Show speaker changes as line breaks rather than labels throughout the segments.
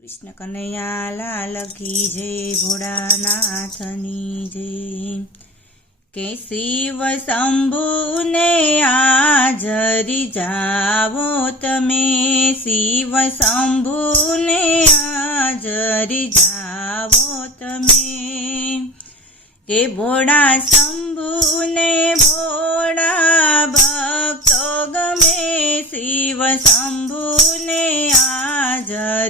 કૃષ્ણ કનૈયા લાલ કી જય, ભોળાનાથની જય. કે શિવ શંભુને આજરી જાવો તમે, શિવ શંભુને આજરી જાવો તમે. કે ભોળા શંભુને ભોળા ભક્તો ગમે, શિવ શંભુને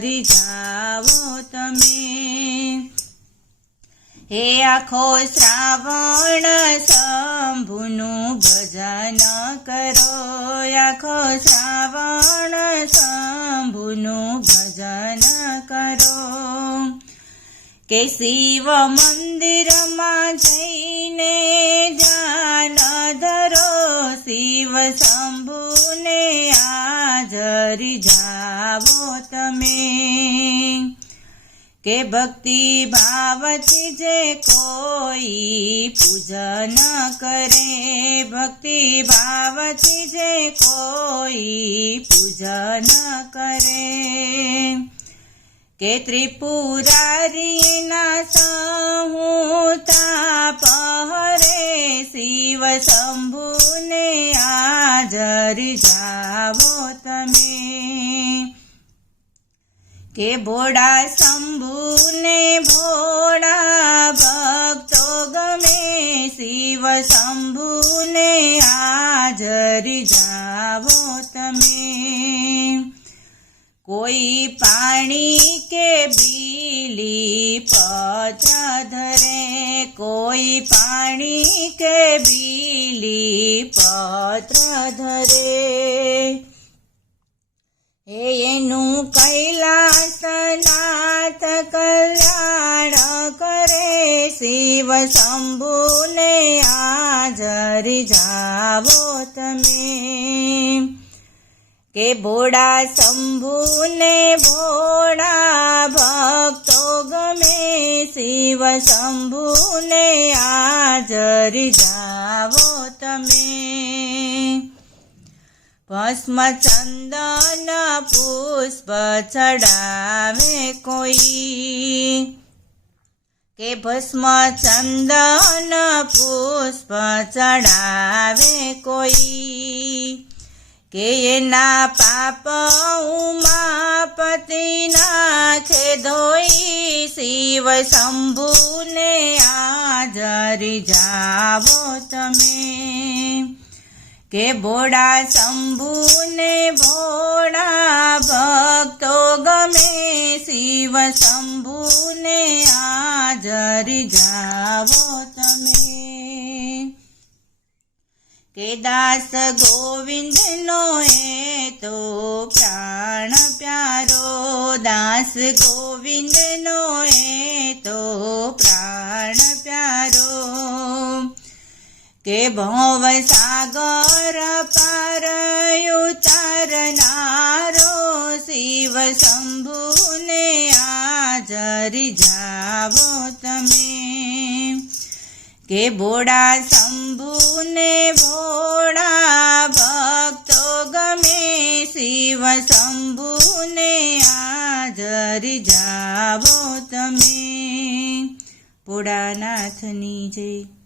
આજરી જાઓ તમે. હે આખો શ્રાવણ શંભુનું ભજન કરો. આખો શ્રાવણ શંભુનું ભજન કરો. કે શિવ મંદિરમાં જઈને ધ્યાન ધરો. શિવ શંભુને આજરી જાવો તમે. કે ભક્તિ ભાવથી જે કોઈ પૂજન કરે, ભક્તિ ભાવથી જે કોઈ પૂજન કરે. કે ત્રિપુરારીના સહુતા પહરે શિવ શંભુને આજરી કે ભોળા શંભુને ભોળા ભક્તો ગમે, શિવ શંભુને હાજરી જાવો તમે. કોઈ પાણી કે બીલી પત્ર ધરે, કોઈ પાણી કે બીલી પત્ર ધરે. એનું કૈલાસનાથ કલ્યાણ કરે, શિવ શંભુને આજરી જાવો તમે. કે ભોળા શંભુને ભોળા ભક્તો ગમે, શિવ શંભુને આજરી જાવો તમે. ભસ્મ ચંદન પુષ્પ ચડાવે કોઈ. કે ભસ્મ ચંદન પુષ્પ ચડાવે કોઈ. કે એના પાપ નાખે ધોઈ શિવ શંભુને આજરી જાવો તમે. કે ભોળા શંભુને ભોળા ભક્તો ગમે, શિવ શંભુને હાજરી જાવો તમે. કે દાસ ગોવિંદનો એ તો પ્રાણ પ્યારો, દાસ ગોવિંદનો એ તો પ્રાણ પ્યારો. કે ભવ સાગર પાર ઉતારનારો શિવ શંભુને આજરી જાવો તમે. કે બોડા શંભુને ભોળા ભક્તો ગમે શિવ શંભુને આજરી જાવો તમે. ભોળાનાથની જય.